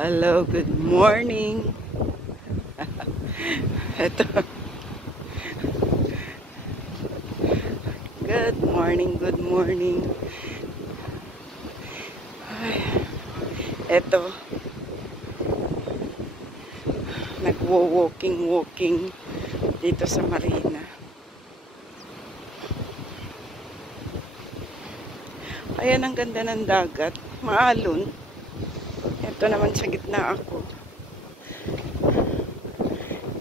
Hello, good morning. Ito. Good morning, good morning. Ay, ito. Nagwo-walking dito sa Marina. Ayan, ang ganda ng dagat. Maalon. Ito naman sa gitna ako.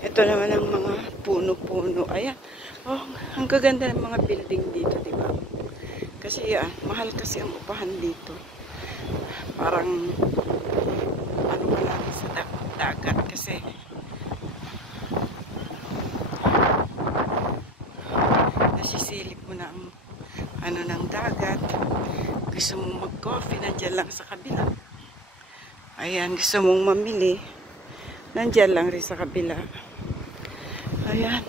Ito naman ang mga puno-puno. Ayan. Oh, ang gaganda ng mga building dito, di ba? Kasi mahal kasi ang upahan dito. Parang ano ka lang sa dagat kasi nasisilip mo na ang ano ng dagat. Gusto mong mag-coffee, nandiyan lang sa kabila. Ayan, gusto mong mamili, nandiyan lang rin sa kabila. Ayan.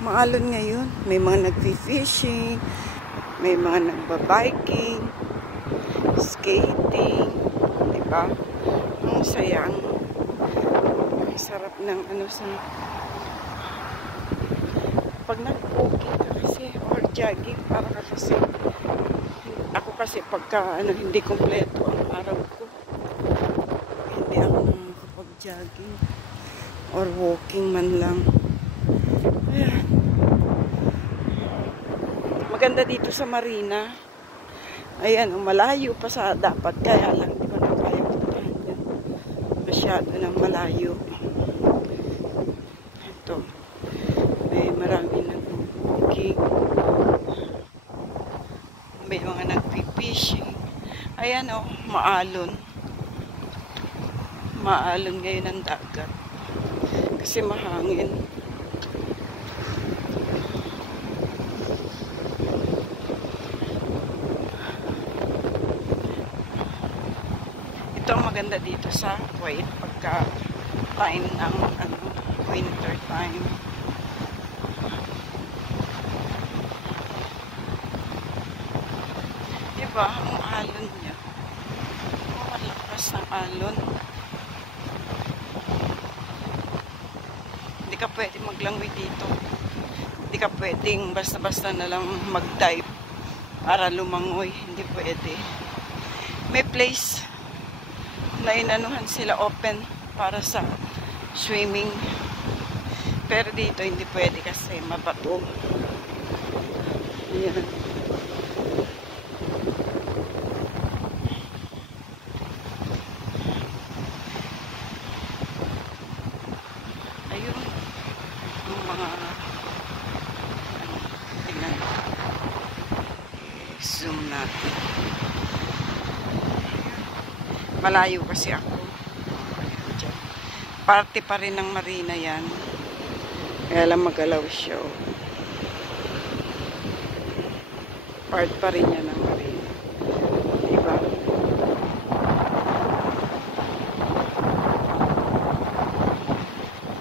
Maalon ngayon. May mga nagfi-fishing, may mga nagba-biking, skating, diba? Ang saya, ang sarap ng ano sa pag nag-walking ka kasi or jogging, para ka kasi ako kasi pagka ano, hindi kompleto ang araw ko, hindi ako nakakapag-jogging or walking man lang. Ayan. Maganda dito sa Marina. Ayan, malayo pa sa dapat, kaya lang di ko na kaya puntahan yan. Masyado ng malayo. Ito, may marami nag-walking, may mga nag-fishing. Ayan o, maalon ngayon ang dagat kasi mahangin. Ito ang maganda dito sa Kuwait pagka time ng ano, winter time. Diba ang alon niya? Malakas ng alon. Hindi ka pwede maglangoy dito. Hindi ka pwedeng basta-basta na lang mag-dive para lumangoy. Hindi pwede. May place na inanuhan sila open para sa swimming. Pero dito hindi pwede kasi mabato. Ayan. Ayun. Yung mga tingnan. Zoom natin. Malayo kasi ako. Parte pa rin ng Marina yan. Kaya lang magalaw siya. Part pa rin yan ng Marina. Diba?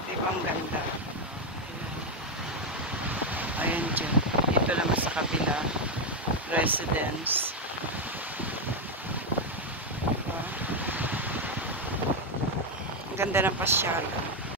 Diba ang ganda? Ayan dyan. Dito naman sa kabila. Residence. Diba? Ang ganda ng pasyalan.